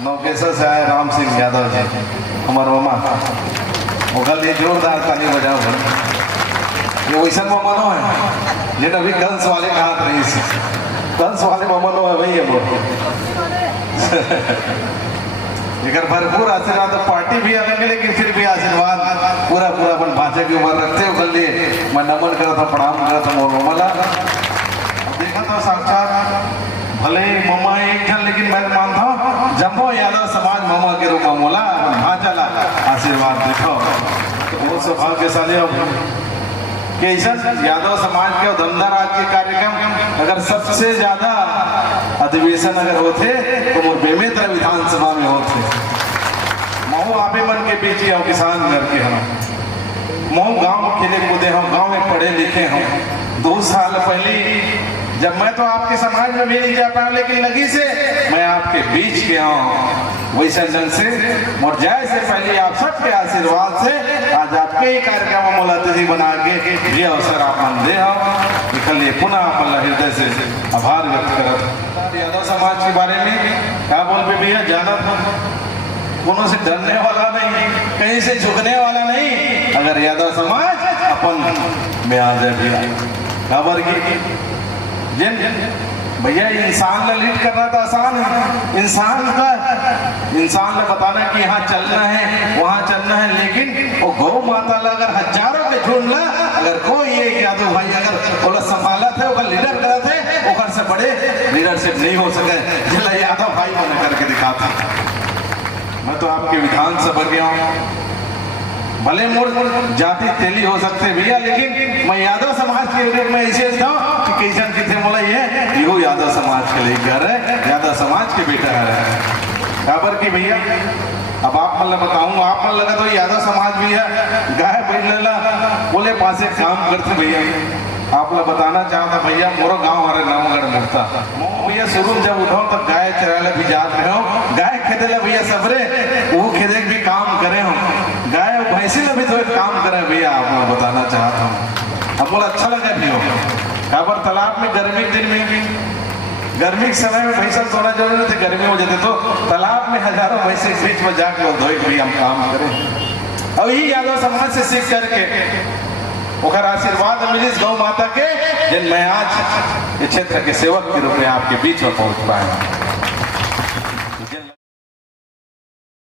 नौकेश्वर से आए राम सिंह यादव जी, हमारे मामा वो कल ये जोरदार ताली बजाओ भाई। ये वैसा मामनो है जिन अभी कंस वाले कहा रही से कंस वाले मामनो है भाई। अब लेकिन भरपूर आशीर्वाद, पार्टी भी अलग है लेकिन फिर भी आशीर्वाद पूरा पूरा अपन भाषा के ऊपर रखते हो। कल लिए मैं नमन करा था, प्रणाम करा था मोर मामला देखा था साक्षात। भले मामा एक जन लेकिन मैं मानता हूँ जम्बो यादव समाज मामा के रूप में मोला भाषा ला आशीर्वाद देखो तो वो सौभाग्यशाली कैसा यादव समाज के धंधा राज के कार्यक्रम अगर सबसे ज्यादा अधिवेशन अगर होते तो वो बेमेतरा विधानसभा में होते। महू आपे मन के बीच ही हम किसान घर के हम महू गांव में खेले कूदे हम, गांव में पढ़े लिखे हम। 2 साल पहले जब मैं तो आपके समाज में भी नहीं जा पाया लेकिन लगी से मैं आपके बीच के आऊँ वैसे जन से और जाए से पहले आप सबके आशीर्वाद से आज आपके ही कार्यक्रम में मुलाकाती बना के ये अवसर आप मन दे हो निकलिए पुनः आप हृदय से आभार व्यक्त करत। यादव समाज के बारे में क्या बोल पे भैया जाना था कोनो से डरने वाला नहीं, कहीं से झुकने वाला नहीं। अगर यादव समाज अपन में आ जाए भैया खबर की जिन भैया इंसान ने लीड करना तो आसान है। इंसान ने बताना कि यहाँ चलना है वहाँ चलना है, लेकिन वो गौ माता ला अगर हजारों के झुंड ला अगर कोई एक यादव भाई अगर बोला संभाला थे वो लीडर करा थे वो से बड़े लीडरशिप नहीं हो सके जिला यादव भाई बना करके दिखाता। मैं तो आपके विधान सभा गया हूँ, भले मोर जाति तेली हो सकते भैया लेकिन मैं यादव समाज के रूप में ऐसे था कि कैसन किथे बोला ये यो यादव समाज के लिए घर है, यादव समाज के बेटा है खबर की भैया। अब आप मतलब बताऊंगा आप मन लगा तो यादव समाज भी है गाय बैठला बोले पासे काम करते भैया। आप लोग बताना चाहता भैया मोरो गांव हमारे नवगढ़ मुक्ता भैया शुरू में जब उठाओ तो गाय चराले भी जात रहे हो, गाय खेदे भैया सबरे वो खेदे भी काम करे हम, गाय भैंसी में भी तो एक काम करे भैया। आप लोग बताना चाहता हूँ अब बोला अच्छा लगा भी हो खबर तालाब में गर्मी के दिन में गर्मी के समय में भैंसा सोना जरूरी थे, गर्मी हो जाते तो तालाब में हजारों भैंसे बीच में जाके वो धोए भी हम काम करें। और यही यादव समाज से सीख करके ओकर आशीर्वाद मिली गौ माता के जिन मैं आज क्षेत्र के सेवक के रूप में आपके बीच में पहुंच पाया।